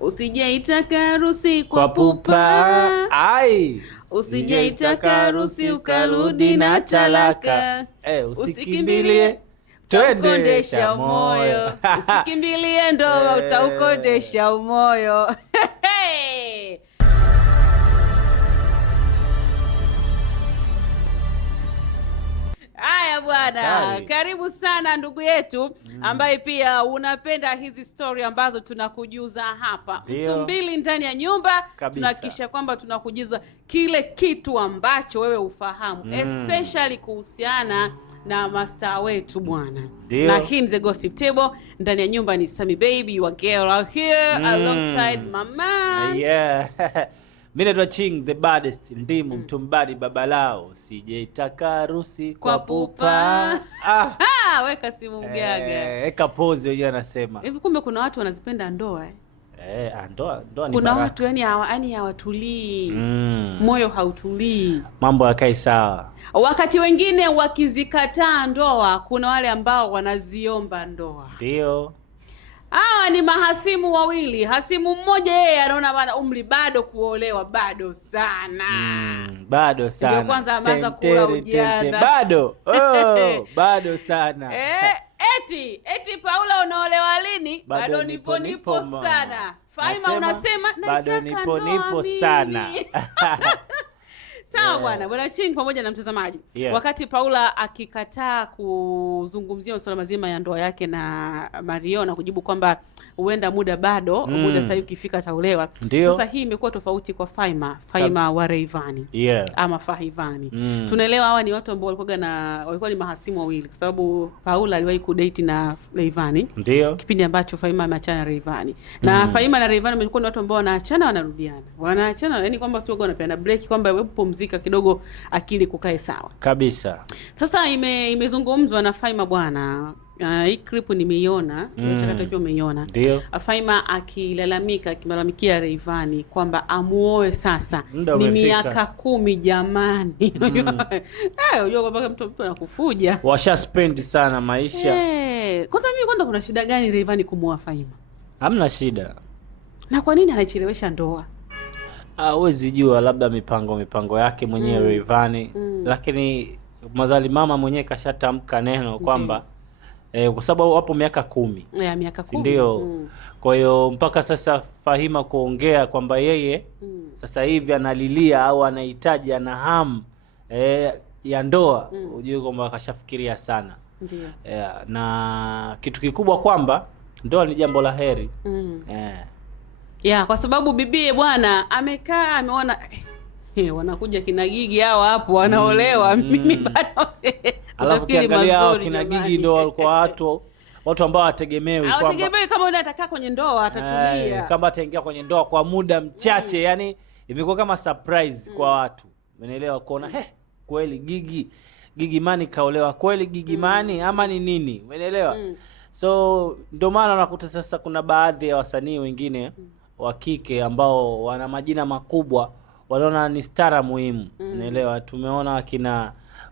Usijaitaka harusi kwa pupa. Ai, Usijaitaka harusi ukarudi na talaka. usikimbilie utaukondesha moyo. Usikimbilie ndoa utaukondesha moyo. Haya bwana, karibu sana ndugu yetu ambaye pia unapenda hizi story ambazo tunakujuza hapa. Mtu mbili ndani ya nyumba, tunahakikisha kwamba tunakujuza kile kitu ambacho wewe ufahamu, especially kuhusiana na master wetu bwana. Na hii ni The Gossip Table. Ndani ya nyumba ni Sammy Baby, your girl out here alongside mama. Yeah. Mimi ndo Ching the baddest, ndimu mtumbadi babalao, sijaitaka harusi kwa pupa. Weka simu mgaga. Weka pose wenyewe anasema. Hivi kumbe kuna watu wanazipenda ndoa ndoa ni kuna baraka. Watu yani hawatulii. Moyo hautulii. Mambo yakai sawa. Wakati wengine wakizikataa ndoa, kuna wale ambao wanaziomba ndoa. Ndio. Hawa ni mahasimu wawili. Hasimu mmoja yeye anaona bana umri bado kuolewa bado sana. Bado sana. Ndio kwanza ameanza kula ujana. Bado sana. Eti Paula unaolewa lini? Bado nipo sana. Faima unasema bado nipo sana. Sawa bwana, bwana Ching pamoja na mtazamaji. Wakati Paula akikataa kuzungumzia masuala mazima ya ndoa yake na Mario na kujibu kwamba huenda muda bado, muda sasa ukifika ataolewa. Sasa hii imekuwa tofauti kwa Faima wa Rayvanny. Ama Fahivani. Tunaelewa hawa ni watu ambao walikuwa ni mahasimu wawili kwa sababu Paula aliwahi kudate na Rayvanny. Kipindi ambacho Faima ameachana na Rayvanny. Na Faima na Rayvanny wamekuwa ni watu ambao wanaachana wanarudiana. Wanaachana yani kwamba sio wanapeana break kwamba wewe pumzika kidogo akili kukae sawa. Kabisa. Sasa imezungumzwa na Faima bwana. Hii clip nimeiona, nimeshakata umeiona. Faima akilalamikia Rayvanny kwamba amuoe sasa. Ni miaka 10 jamani. Unajua kwamba mtu anakufuja. Washa spend sana maisha. Kwanza kuna shida gani Rayvanny kumuoa Faima? Hamna shida. Na kwa nini anachelewesha ndoa? Huwezi jua, labda mipango yake mwenyewe Rayvanny. Lakini madhali mama mwenyewe kashatamka neno kwamba kwa sababu wapo miaka 10. Miaka 10. Ndio. Kwa hiyo mpaka sasa Fahima kuongea kwamba yeye sasa hivi analilia au anahitaji ana hamu ya ndoa, unajua kwamba kashafikiria sana. Ndio. Na kitu kikubwa kwamba ndoa ni jambo la heri. Kwa sababu bibie bwana amekaa ameona wanakuja kina Gigi hao hapo wanaolewa, mimi bado. Alafu kiangalia kina Gigi ndio walikuwa watu ambao hawategemewi kama yule atakaa kwenye ndoa atatulia. Kama ataingia kwenye ndoa kwa muda mchache, yani imekuwa kama surprise kwa watu. Umeelewa, kuona kweli Gigi Mani kaolewa kweli Gigi Mani ama ni nini? Umeelewa? So ndio maana unakuta sasa kuna baadhi ya wasanii wengine wa kike ambao wana majina makubwa wanaona ni stara muhimu. Unaelewa, tumeona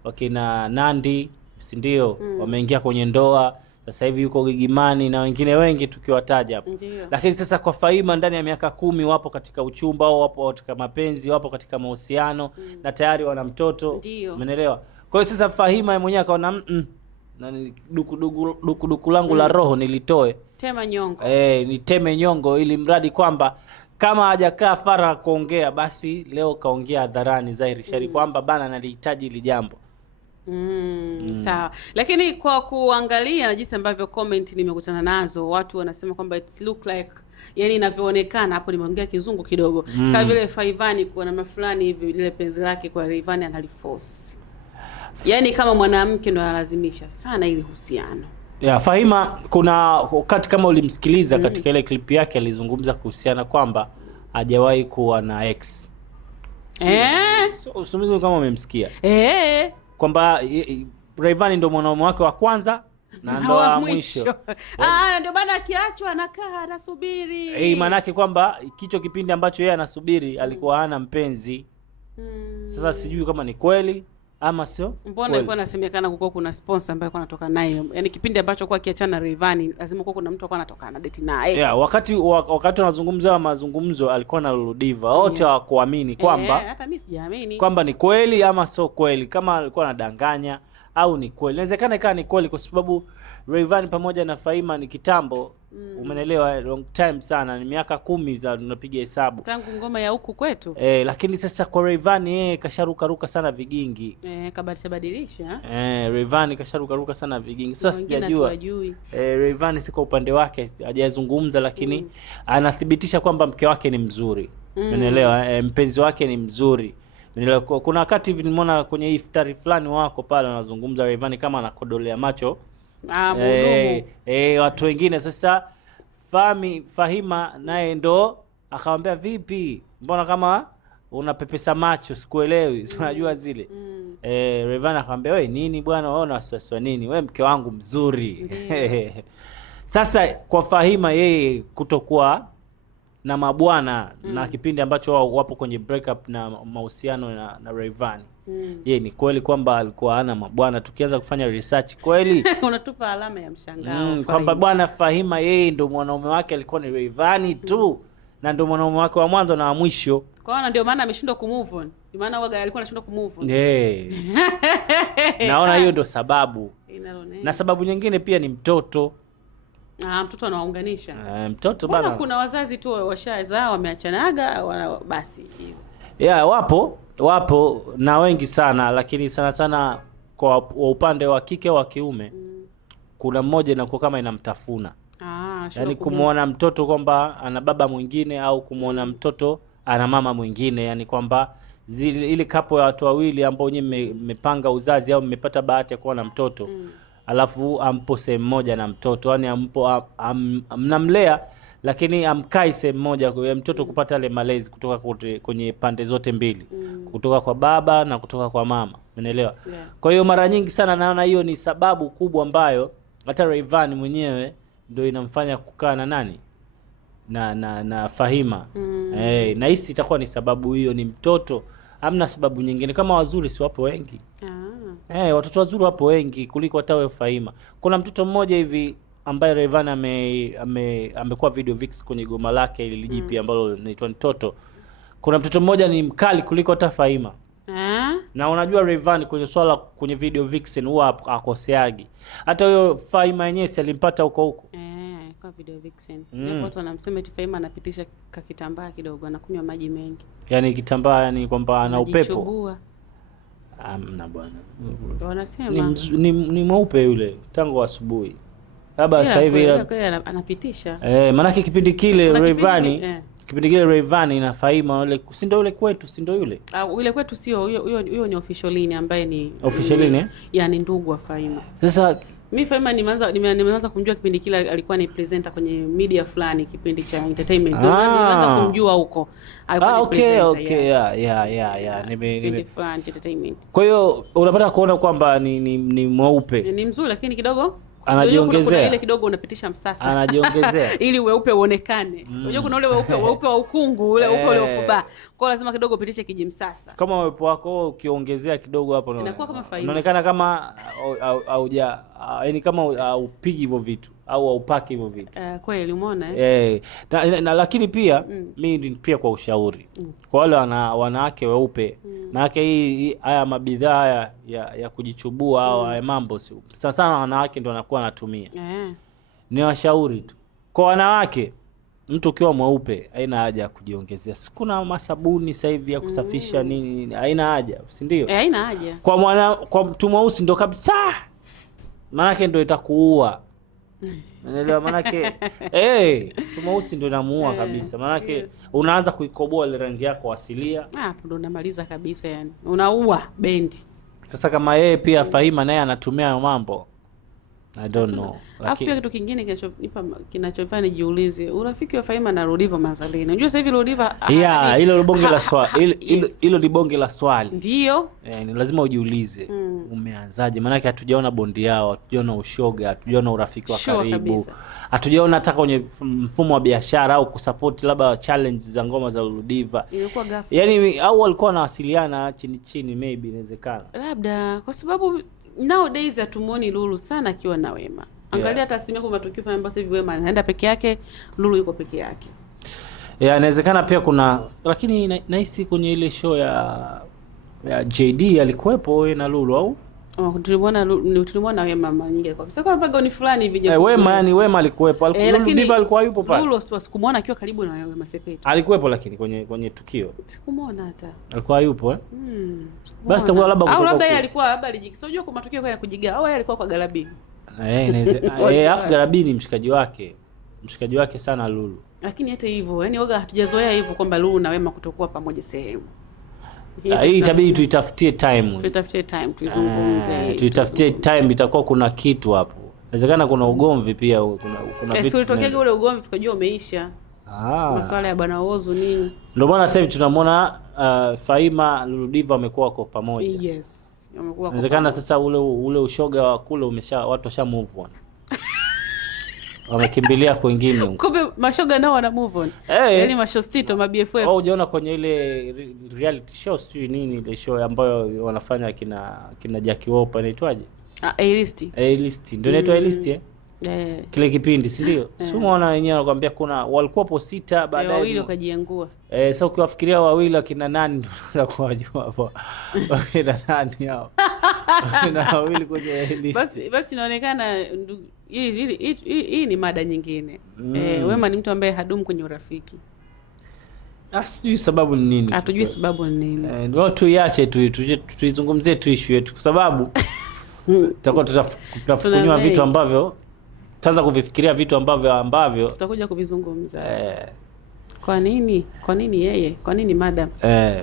wakina Nandi, si ndio? Wameingia kwenye ndoa. Sasa hivi yuko Gigi Mani na wengine wengi tukiwataja hapo. Lakini sasa kwa Faima ndani ya miaka 10 wapo katika uchumba au wapo katika mapenzi, wapo katika mahusiano na tayari wana mtoto. Umeelewa? Kwa hiyo sasa Faima mwenyewe akaona na duku langu la roho nilitoe. Tema nyongo. Niteme nyongo ili mradi kwamba kama hajakaa fara kuongea basi leo kaongea hadharani dhahiri shari kwamba bana nalihitaji ile jambo. Sawa. Lakini kwa kuangalia na jinsi ambavyo comment nimekutana nazo, watu wanasema kwamba it look like, yani inavyoonekana hapo, nimeongea kizungu kidogo, kama vile Faivani kwa namna fulani hivi ile penzi lake kwa Rayvanny analiforce. Yani kama mwanamke ndo analazimisha sana ile uhusiano. Faima kuna wakati kama ulimsikiliza katika ile clip yake alizungumza kuhusiana kwamba hajawahi kuwa na ex. Usumizi kama umemsikia. Kwamba Rayvanny ndo mwanaume wake wa kwanza na ndo wa mwisho. Ndio bana akiachwa anakaa anasubiri. Maana yake kwamba kicho kipindi ambacho yeye anasubiri alikuwa hana mpenzi. Sasa sijui kama ni kweli ama sio? Mbona ilikuwa inasemekana kuko kuna sponsor ambaye alikuwa anatoka naye, yani kipindi ambacho kwa kiachana Rayvanny lazima kuko kuna mtu alikuwa anatoka na date naye. Yeah, wakati wanazungumza mazungumzo alikuwa na Lulu Diva, wote hawakuamini kwamba hata mimi sijaamini kwamba ni kweli ama sio kweli, kama alikuwa anadanganya au ni kweli. Inawezekana ikawa ni kweli kwa sababu Rayvanny pamoja na Faima ni kitambo, umenelewa, long time sana, ni miaka 10 za tunapiga hesabu tangu ngoma ya huku kwetu. Lakini sasa kwa Rayvanny yeye kasharuka sana vigingi. Kabadilisha. Rayvanny kasharuka sana vigingi. Sasa sijajua. Rayvanny siko upande wake hajazungumza, lakini anathibitisha kwamba mke wake ni mzuri. Umeelewa? Mpenzi wake ni mzuri. Kuna wakati hivi nimeona kwenye iftari fulani wako pale wanazungumza Rayvanny kama anakodolea macho watu wengine. Sasa Fahima naye ndo akamwambia vipi, mbona kama unapepesa macho sikuelewi, unajua zile. Rayvanny akamwambia wewe nini bwana, wewe unawaswaswa nini, wewe mke wangu mzuri. Sasa kwa Fahima yeye kutokuwa na mabwana na kipindi ambacho wapo kwenye breakup na mahusiano na Rayvanny, yeye ni kweli kwamba alikuwa hana mabwana. Tukianza kufanya research kweli unatupa alama ya mshangao kwamba bwana Fahima yeye ndo mwanaume wake alikuwa ni Rayvanny tu, na ndo mwanaume wake wa mwanzo na wa mwisho. Kwa hiyo ndio maana ameshindwa kumove on. Ndio maana waga alikuwa anashindwa kumove on. Naona hiyo ndo sababu. Na sababu nyingine pia ni mtoto. Mtoto anawaunganisha. Mtoto bana. Kuna wazazi tu washazaa wameachanaga basi hiyo. Wapo na wengi sana, lakini sana kwa upande wa kike wa kiume kuna mmoja inakuwa kama inamtafuna. Yaani kumuona mtoto kwamba ana baba mwingine au kumuona mtoto ana mama mwingine, yani kwamba ile kapo ya watu wawili ambao nyinyi mmepanga uzazi au mmepata bahati ya kuwa na mtoto. Alafu ampo sehemu moja na mtoto, yani mnamlea lakini amkai sehemu moja kwa mtoto kupata ile malezi kutoka kwenye pande zote mbili, kutoka kwa baba na kutoka kwa mama, umeelewa? Kwa hiyo mara nyingi sana naona hiyo ni sababu kubwa ambayo hata Rayvanny mwenyewe ndio inamfanya kukaa na nani na Fahima. Na hisi itakuwa ni sababu hiyo, ni mtoto, hamna sababu nyingine. Kama wazuri si wapo wengi. Watoto wazuri wapo wengi kuliko hata Fahima. Kuna mtoto mmoja hivi ambaye Rayvanny amekuwa video vix kwenye goma lake ile lijipi ambalo linaitwa Mtoto. Kuna mtoto mmoja ni mkali kuliko hata Fahima. Na unajua Rayvanny kwenye kwenye video vixen huwa akoseagi. Hata huyo Fahima yenyewe alimpata huko. Kwa video vixen. Watu wanamsema eti Fahima anapitisha kakitambaa kidogo, anakunywa maji mengi. Yaani kitambaa, yani kwamba ana upepo. Na bwana. Wanasema ni mweupe yule tangu asubuhi. Labda sasa hivi anapitisha. Maana kipindi kile Rayvanny na Fahima wale si ndio yule kwetu, si ndio yule? Yule kwetu sio huyo ni Officialini ambaye ni Officialini yani ndugu wa Fahima. Sasa mimi Fahima nimeanza kumjua kipindi kile alikuwa ni presenter kwenye media fulani, kipindi cha entertainment. Ndio nimeanza kumjua huko. Alikuwa ni presenter. Nime fulani entertainment. Kwa hiyo unapata kuona kwamba ni mweupe. Ni mzuri lakini kidogo anajiongezea ile kidogo unapitisha msasa. Anajiongezea ili weupe uonekane. Unajua kuna ule weupe wa ukungu, ule weupe uliofuba. Kwa lazima kidogo upitishe kijimsasa. Kama weupe wako ukiongezea kidogo hapo inakuwa kama Fahima. Inaonekana kama yani kama upigi hivyo vitu au upaki hivyo vitu. Kweli umeona na lakini pia mimi pia kwa ushauri kwa wale wanawake weupe, maana hii haya mabidhaa ya kujichubua au haya mambo sana wanawake ndio wanakuwa wanatumia. Ni washauri tu kwa wanawake, mtu ukiwa mweupe haina haja ya kujiongezea. Kuna masabuni sasa hivi ya kusafisha nini, haina haja, si ndio? Haina haja. Kwa mtu mweusi ndio kabisa, maana ndio itakuua. Unaelewa maana mtu mweusi ndio inamuua kabisa. Maana unaanza kuikoboa ile rangi yako asilia. Hapo ndio unamaliza kabisa, yani unaua bendi. Sasa kama yeye pia Fahima naye anatumia mambo, I don't know. Alafu pia kitu kingine kinachofanya nijiulize, urafiki wa Faima na Lodiva Mazalini. Unajua sasa hivi Lodiva hilo bonge la swali. Hilo ni bonge la swali. Ndio. Ni lazima ujiulize. Umeanzaje? Maana yake hatujaona bondi yao, hatujaona ushoga, hatujaona urafiki wa karibu. Hatujaona hata kwenye mfumo wa biashara au kusupport labda challenge za ngoma za Lodiva. Ilikuwa ghafla. Yaani au walikuwa wanawasiliana chini maybe inawezekana. Labda kwa sababu nowadays hatumuoni Lulu sana akiwa na Wema. Angalia hata asilimia kwa matukio fulani ambapo hivi Wema anaenda peke yake, Lulu yuko peke yake. Inawezekana pia kuna, lakini nahisi kwenye ile show ya JD alikuwepo na Lulu au? Tulimwona Wema mara nyingi kwa sababu kwa mfano ni fulani hivi Wema alikuwepo. Lodiva alikuwa yupo pale. Lulu sikumuona akiwa karibu na Wema Sepetu. Alikuwepo lakini kwenye tukio. Sikumuona hata. Alikuwa yupo Basi takuwa labda au labda yeye alikuwa labda alijikisojua kwa matukio kwa kujigaa. Au yeye alikuwa kwa Galabi. Afu Galabi ni mshikaji wake sana Lulu. Lakini hata hivyo, yani waga hatujazoea hivyo kwamba Lulu na Wema kutokuwa pamoja sehemu. Hii itabidi tuitafutie time. Tuizungumze. Tuitafutie time, itakuwa kuna kitu hapo. Inawezekana kuna ugomvi pia, kuna vitu. Ulitokea ule ugomvi tukajua umeisha. Masuala ya Bwana Ozu nini. Ndio maana sasa hivi tunamwona Faima Lodiva wamekuwa kwa pamoja. Yes, wamekuwa. Inawezekana sasa ule ushoga wa kule watu washa move on. Wamekimbilia kwingine huko. Kumbe mashoga nao wana move on. Yaani mashostito, BFF. Unaona kwenye ile reality show sio nini, ile show ambayo wanafanya kina Jackie Wolper inaitwaje? A-list. Ndio inaitwa A-list kile kipindi, si ndio? Si umeona wenyewe wanakuambia kuna walikuwa po 6 baadaye wawili wakajiangua. Sasa ukiwafikiria wawili akina nani ndio unaweza kuwajua hapo. Wakina nani hao? Na wawili kwenye A-list. Basi inaonekana hii ni mada nyingine. Wema ni mtu ambaye hadumu kwenye urafiki. Sijui sababu ni nini. Hatujui sababu ni nini. Ndio tuiache tuizungumzie tu issue yetu kwa sababu tutakuwa tutafukunywa vitu ambavyo tutaanza kuvifikiria vitu ambavyo tutakuja kuvizungumza. Kwa nini yeye? Kwa nini madam?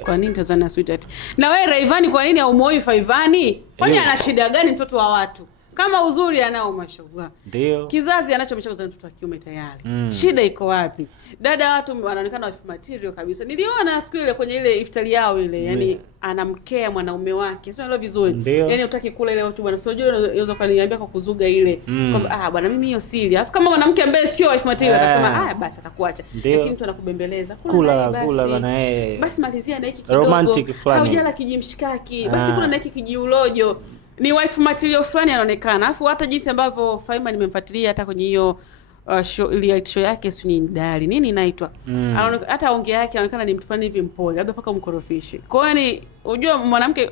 Kwa nini Tanzania Sweetheart? Na wewe Rayvanny, kwa nini haumuoi Faivani? Kwani ana shida gani mtoto wa watu? Kama uzuri anao mashallah. Ndio. Kizazi anachomecheza mtoto wa kiume tayari. Shida iko wapi? Dada watu wanaonekana wife material kabisa. Niliona siku ile kwenye ile iftari yao ile, yani anamkea mwanaume wake. Sio ndio vizuri. Yani utaki kula ile watu bwana. Sio unaweza kaniambia kwa kuzuga ile. Kwamba bwana mimi hiyo siri. Alafu kama mwanamke ambaye sio wife material akasema basi atakuacha. Lakini mtu anakubembeleza. Kula bwana basi malizia na hiki kidogo. Romantic fulani. Haujala kijimshikaki. Basi kuna na hiki kijiulojo. Ni wife material fulani anaonekana. Alafu hata jinsi ambavyo Faima nimemfuatilia hata kwenye hiyo show yake ni Dari. Nini inaitwa? Hata ongea yake anaonekana ni mtu fulani hivi mpole, labda paka mkorofishi. Kwa hiyo ni unajua mwanamke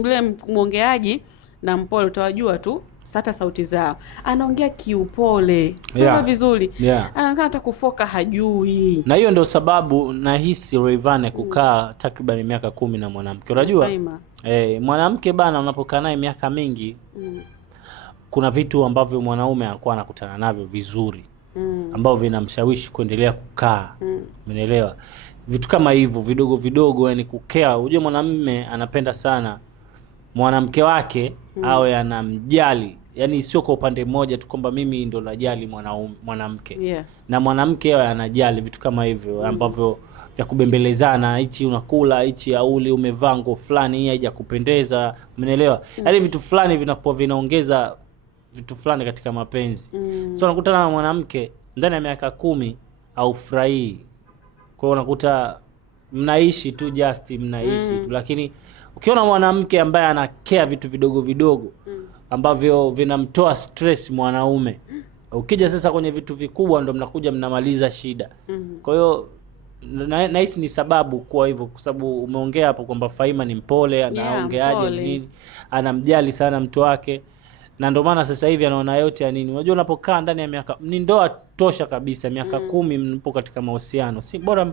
mle muongeaji na mpole utawajua tu hata sauti zao. Anaongea kiupole. Sio vizuri. Anaonekana hata kufoka hajui. Na hiyo ndio sababu nahisi Rayvanny kukaa takriban miaka 10 na mwanamke. Unajua? Mwanamke bana unapokaa naye miaka mingi kuna vitu ambavyo mwanaume anakuwa anakutana navyo vizuri ambavyo vinamshawishi kuendelea kukaa. Umeelewa? Vitu kama hivyo vidogo yani kukea. Unajua mwanamume anapenda sana mwanamke wake awe anamjali. Yaani sio kwa upande mmoja tu kwamba mimi ndo najali mwanamke. Na mwanamke awe anajali vitu kama hivyo ambavyo vya kubembelezana, hichi unakula, hichi hauli, umevaa nguo fulani, hii haijakupendeza, umeelewa? Yaani vitu fulani vinaongeza vitu fulani katika mapenzi. So unakutana na mwanamke ndani ya miaka 10 au furahi. Kwa hiyo unakuta mnaishi tu mnaishi tu, lakini ukiona mwanamke ambaye anakea vitu vidogo ambavyo vinamtoa stress mwanaume, ukija sasa kwenye vitu vikubwa ndo mnakuja mnamaliza shida. Kwa hiyo nahisi ni sababu kwa hivyo, kwa sababu umeongea hapo kwamba Faima ni mpole, anaongeaje nini, anamjali sana mtu wake, na ndio maana sasa hivi anaona yote ya nini. Unajua unapokaa ndani ya miaka ni ndoa tosha kabisa, miaka 10 mpo katika mahusiano, si bora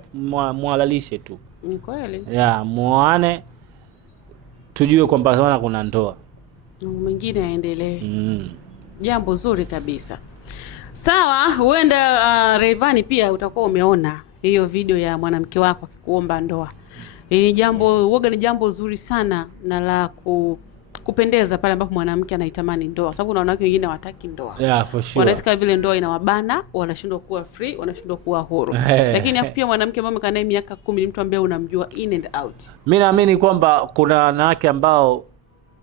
muhalalishe tu. Ni kweli. Muone tujue kwamba kuna ndoa. Mwingine aendelee. Jambo zuri kabisa. Sawa, huenda Rayvanny pia utakuwa umeona hiyo video ya mwanamke wako akikuomba ndoa. Ni jambo zuri sana na la kupendeza pale ambapo mwanamke anaitamani ndoa, sababu kuna wanawake wengine hawataki ndoa. Yeah, for sure. Wanataka vile ndoa inawabana, wanashindwa kuwa free, wanashindwa kuwa huru. Lakini afu pia mwanamke ambaye umekaa naye miaka 10 ni mtu ambaye unamjua in and out. Mimi naamini kwamba kuna wanawake ambao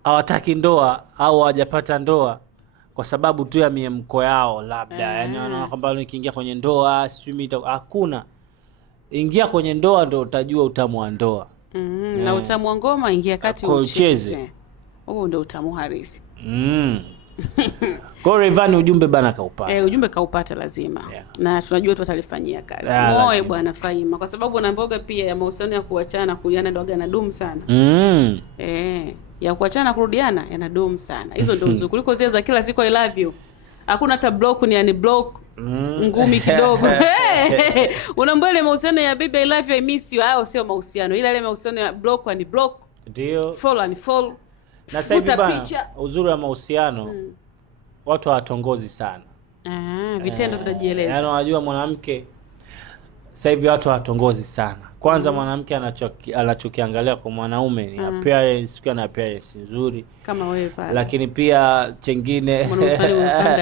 hawataki ndoa au hawajapata ndoa kwa sababu tu ya miemko yao labda. Yaani wanaona kwamba nikiingia kwenye ndoa sijui hakuna. Ingia kwenye ndoa ndio utajua utamu wa ndoa. Na utamu wa ngoma ingia kati ucheze. Huo ndio utamu harisi. Kwa Rayvanny ujumbe bana kaupata. Ujumbe kaupata lazima. Na tunajua tu atalifanyia kazi. Moyo bwana Faima, kwa sababu una mboga pia ya mahusiano ya kuachana kurudiana ndio yanadumu sana. Ya kuachana kurudiana yanadumu sana. Hizo ndio nzuri kuliko zile za kila siku I love you. Hakuna hata block ni yani block. Ngumi kidogo. Unaambia ile mahusiano ya baby I love you I miss you, hao sio mahusiano. Ile mahusiano ya block ni block. Ndio. Follow ni follow. Na sasa hivi bana uzuri wa mahusiano watu hawatongozi sana. Vitendo vinajieleza. Yaani unajua mwanamke sasa hivi watu hawatongozi sana. Kwanza mwanamke anachokiangalia kwa mwanaume ni appearance, ukiwa na appearance nzuri kama wewe pale. Lakini pia chengine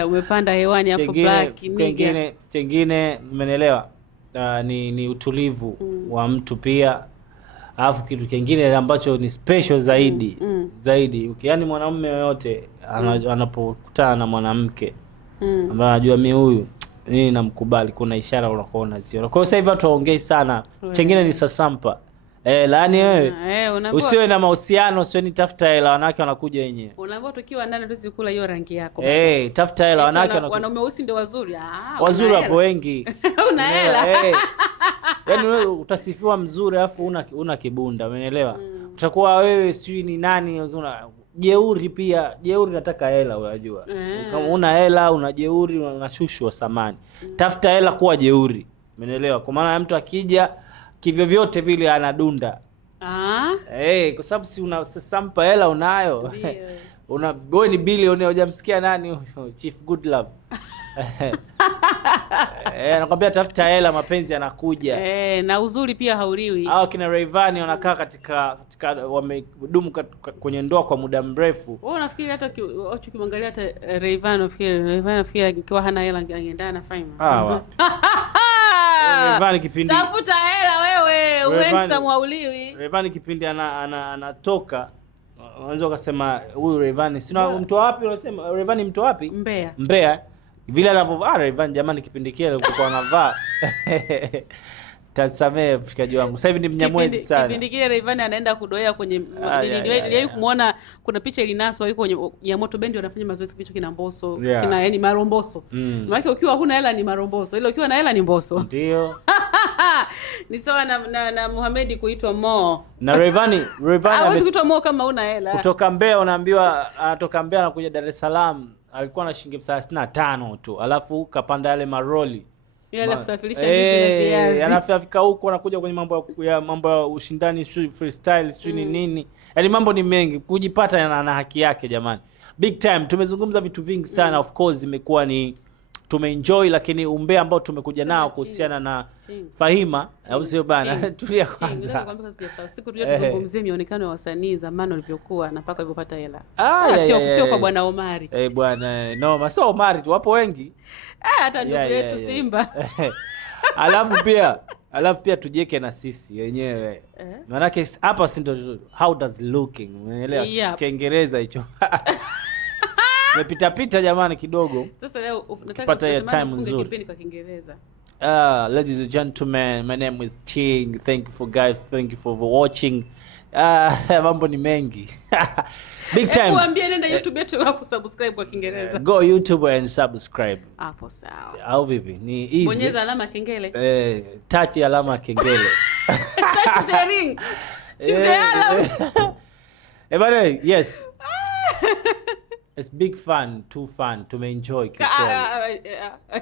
umepanda hewani afu black nigga. Chengine umeelewa? Ni utulivu wa mtu pia. Alafu kitu kingine ambacho ni special zaidi zaidi, yaani mwanamume yoyote anapokutana na mwanamke ambaye anajua mimi huyu mimi namkubali, kuna ishara unakuwa unaziona. Kwa hiyo sasa hivi watu waongei sana. Chengine ni sasampa. Laani wewe usiwe na mahusiano, usiwe ni tafuta hela, wanawake wanakuja wenyewe. Unaambiwa tukiwa ndani tusikula hiyo rangi yako. Tafuta hela, wanawake wanaume weusi ndio wazuri. Wazuri hapo wengi. Una hela. Yaani wewe utasifiwa mzuri afu una kibunda, umeelewa? Utakuwa wewe sijui ni nani, una jeuri pia. Jeuri nataka hela, unajua. Kama una hela una jeuri, unashushwa samani. Tafuta hela kuwa jeuri. Umeelewa? Kwa maana mtu akija kivyo vyote vile anadunda. Kwa sababu si una sampa hela unayo. Wewe ni billionaire, hujamsikia nani Chief Goodlove. Anakuambia tafuta hela, mapenzi yanakuja. Na uzuri pia hauliwi. Hao kina Rayvanny wanakaa katika wamedumu kwenye ndoa kwa muda mrefu. Wewe unafikiri hata ukimwangalia hata Rayvanny ikiwa hana hela angeendana na Faima? Rayvanny kipindi tafuta hela wewe, uensa mwauliwi. Rayvanny kipindi anatoka, unaweza ukasema huyu Rayvanny sina mtu wapi, unasema Rayvanny mtu wapi? Mbeya. Vile anavyovaa Rayvanny jamani, kipindi kile alikuwa anavaa tasamee mshikaji wangu. Sasa hivi ni mnyamwezi sana. Kipindi kile Rayvanny anaenda kudoea kwenye niliwahi kumuona, kuna picha ilinaswa yuko kwenye ya Moto Bendi wanafanya mazoezi, kichwa kina Mbosso, kina yani maromboso. Maana ukiwa huna hela ni maromboso, ile ukiwa na hela ni Mbosso. Ndio. Ni sawa na Mohamed kuitwa Mo. Na Rayvanny hawezi kuitwa Mo kama una hela. Kutoka Mbeya unaambiwa anatoka Mbeya anakuja Dar es Salaam, alikuwa na shilingi 35 tu. Alafu kapanda yale maroli. Yale kusafirisha ndizi na viazi. Anafika huko anakuja kwenye mambo ya ushindani, freestyle, sijui nini. Yaani mambo ni mengi. Kujipata na haki yake jamani. Big time. Tumezungumza vitu vingi sana. Of course imekuwa ni tumeenjoy, lakini umbea ambao tumekuja nao kuhusiana na Fahima au sio bana? Tulia kwanza. Nataka kuambia sasa siku tuzungumzie mionekano ya wasanii zamani walivyokuwa na mpaka walipopata hela. Sio kwa bwana Omari. Bwana no, sio Omari tu, wapo wengi. Hata ndugu yetu Simba. Alafu pia tujieke na sisi wenyewe. Maana hapa si ndio how does looking, umeelewa? Kiingereza hicho. Nimepita jamani kidogo. Sasa leo nataka time nzuri kipindi kwa Kiingereza. Ladies and gentlemen, my name is Ching. Thank you for watching. Mambo ni mengi. Big time. Kuambia nenda YouTube yetu hapo subscribe kwa Kiingereza. Go YouTube and subscribe. Hapo sawa. Au vipi? Ni easy. Bonyeza alama kengele. Touch alama kengele. Touch the ring. She's the alarm. Everybody, yes. It's big fun, too fun. Tumeenjoy kikweli.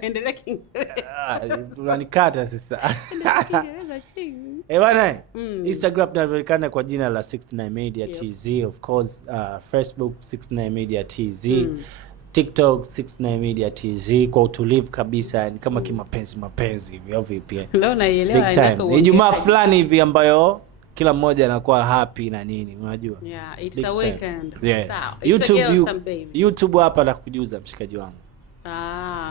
Endelea Kiingereza. Tunanikata sasa. Kiingereza Ching. Bwana, Instagram tunapatikana kwa jina la 69 Media TZ, of course, Facebook 69 Media TZ, TikTok 69 Media TZ, kwa utulivu kabisa, ni kama kimapenzi hivi au vipi? Leo naielewa yako. Ijumaa fulani hivi ambayo kila mmoja anakuwa happy na nini, unajua. Yeah, it's a weekend. Yeah. Sawa. YouTube hapa na kujuza mshikaji wangu.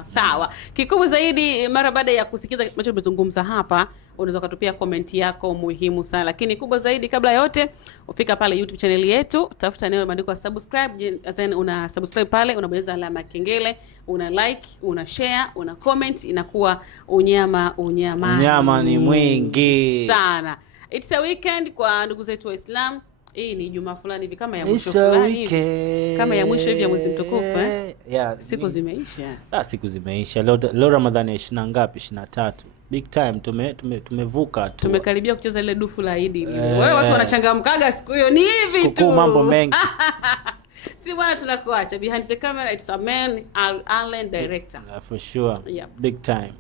Sawa. Kikubwa zaidi, mara baada ya kusikiza ambacho tumezungumza hapa, unaweza kutupia comment yako muhimu sana. Lakini kubwa zaidi, kabla yote, ufika pale YouTube channel yetu, tafuta neno limeandikwa subscribe, then una subscribe pale, unabonyeza alama ya kengele, una like, una share, una comment, inakuwa unyama ni mwingi sana. It's a weekend kwa ndugu zetu Waislamu. Hii ni Juma fulani hivi kama ya mwisho fulani hivi. Kama ya mwisho hivi ya mwezi mtukufu Yeah, siku zimeisha. Siku zimeisha. Leo Ramadhani 20 ngapi? 23. Big time tumevuka tu. Tumekaribia kucheza ile dufu la Eid. Wewe watu wanachangamkaga siku hiyo, ni hivi tu. Mambo mengi. Si bwana, tunakuacha behind the camera, it's a man, Allen director. For sure. Yep. Big time.